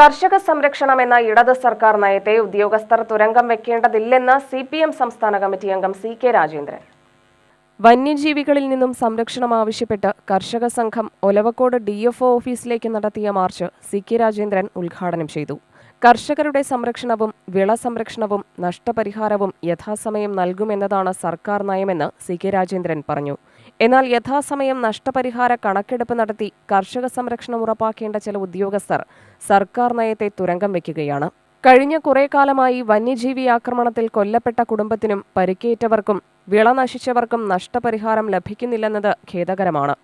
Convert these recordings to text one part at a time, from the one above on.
കർഷക സംരക്ഷണം എന്ന ഇടത് സർക്കാർ നയത്തെ ഉദ്യോഗസ്ഥർ തുരങ്കം വെക്കേണ്ടതില്ലെന്ന് സി പി എം സംസ്ഥാന കമ്മിറ്റി അംഗം സി കെ രാജേന്ദ്രൻ. വന്യജീവികളിൽ നിന്നും സംരക്ഷണം ആവശ്യപ്പെട്ട് കർഷക സംഘം ഒലവക്കോട് ഡി എഫ് ഓഫീസിലേക്ക് നടത്തിയ മാർച്ച് സി കെ രാജേന്ദ്രൻ ഉദ്ഘാടനം ചെയ്തു. കർഷകരുടെ സംരക്ഷണവും വിള സംരക്ഷണവും നഷ്ടപരിഹാരവും യഥാസമയം നൽകുമെന്നതാണ് സർക്കാർ നയമെന്ന് സി കെ രാജേന്ദ്രൻ പറഞ്ഞു. എന്നാൽ യഥാസമയം നഷ്ടപരിഹാര കണക്കെടുപ്പ് നടത്തി കർഷക സംരക്ഷണം ഉറപ്പാക്കേണ്ട ചില ഉദ്യോഗസ്ഥർ സർക്കാർ നയത്തെ തുരങ്കം വയ്ക്കുകയാണ് കഴിഞ്ഞ കുറേ കാലമായി വന്യജീവി ആക്രമണത്തിൽ കൊല്ലപ്പെട്ട കുടുംബത്തിനും പരിക്കേറ്റവർക്കും വിള നശിച്ചവർക്കും നഷ്ടപരിഹാരം ലഭിക്കുന്നില്ലെന്നത് ഖേദകരമാണ്.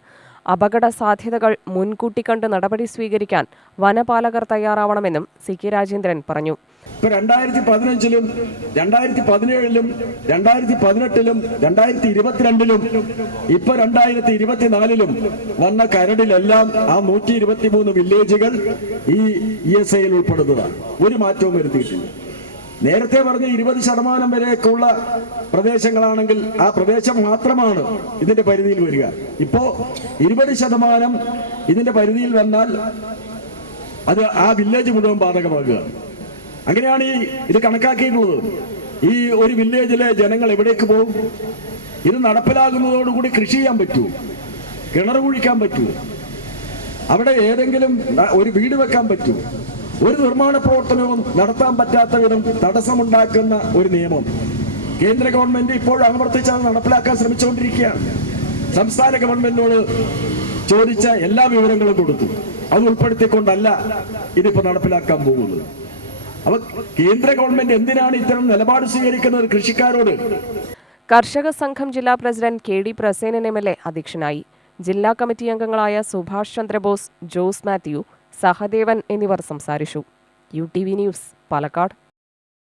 അപകട സാധ്യതകൾ മുൻകൂട്ടി കണ്ട് നടപടി സ്വീകരിക്കാൻ വനപാലകർ തയ്യാറാവണമെന്നും സി കെ രാജേന്ദ്രൻ പറഞ്ഞു. ഇപ്പൊ രണ്ടായിരത്തി പതിനഞ്ചിലും രണ്ടായിരത്തി പതിനേഴിലും രണ്ടായിരത്തി പതിനെട്ടിലും രണ്ടായിരത്തി ഇരുപത്തിരണ്ടിലും ഇപ്പൊ രണ്ടായിരത്തി ഇരുപത്തിനാലിലും വന്ന കരടിലെല്ലാം ആ നൂറ്റി ഇരുപത്തി മൂന്ന് വില്ലേജുകൾ ഈ ഇ എസ് ഐയിൽ ഉൾപ്പെടുന്നതാണ്. ഒരു മാറ്റവും വരുത്തിയിട്ടില്ല. നേരത്തെ പറഞ്ഞ ഇരുപത് ശതമാനം വരെയൊക്കെയുള്ള പ്രദേശങ്ങളാണെങ്കിൽ ആ പ്രദേശം മാത്രമാണ് ഇതിന്റെ പരിധിയിൽ വരിക. ഇപ്പോ ഇരുപത് ശതമാനം ഇതിന്റെ പരിധിയിൽ വന്നാൽ അത് ആ വില്ലേജ് മുഴുവൻ ബാധകമാകുക. അങ്ങനെയാണ് ഈ ഇത് കണക്കാക്കിയിട്ടുള്ളത്. ഈ ഒരു വില്ലേജിലെ ജനങ്ങൾ എവിടേക്ക് പോകും? ഇത് നടപ്പിലാകുന്നതോടുകൂടി കൃഷി ചെയ്യാൻ പറ്റുമോ കിണർ കുഴിക്കാൻ പറ്റുമോ അവിടെ ഏതെങ്കിലും ഒരു വീട് വെക്കാൻ പറ്റൂ. ഒരു നിർമ്മാണ പ്രവർത്തനവും നടത്താൻ പറ്റാത്ത വിധം തടസ്സമുണ്ടാക്കുന്ന ഒരു നിയമം. കേന്ദ്ര ഗവൺമെന്റ് ഇപ്പോൾ അത് നടപ്പിലാക്കാൻ ശ്രമിച്ചുകൊണ്ടിരിക്കുകയാണ്. സംസ്ഥാന ഗവൺമെന്റിനോട് ചോദിച്ച എല്ലാ വിവരങ്ങളും കൊടുത്തു. അത് ഉൾപ്പെടുത്തിക്കൊണ്ടല്ല ഇതിപ്പോ നടപ്പിലാക്കാൻ പോകുന്നത്. അപ്പൊ കേന്ദ്ര ഗവൺമെന്റ് എന്തിനാണ് ഇത്തരം നിലപാട് സ്വീകരിക്കുന്നത് കൃഷിക്കാരോട്? കർഷക സംഘം ജില്ലാ president K D Prasenan M L A അധ്യക്ഷനായി. ജില്ലാ കമ്മിറ്റി അംഗങ്ങളായ സുഭാഷ് ചന്ദ്രബോസ് ജോസ് മാത്യു സഹദേവൻ എന്നിവർ സംസാരിച്ചു. U T V news Palakkad.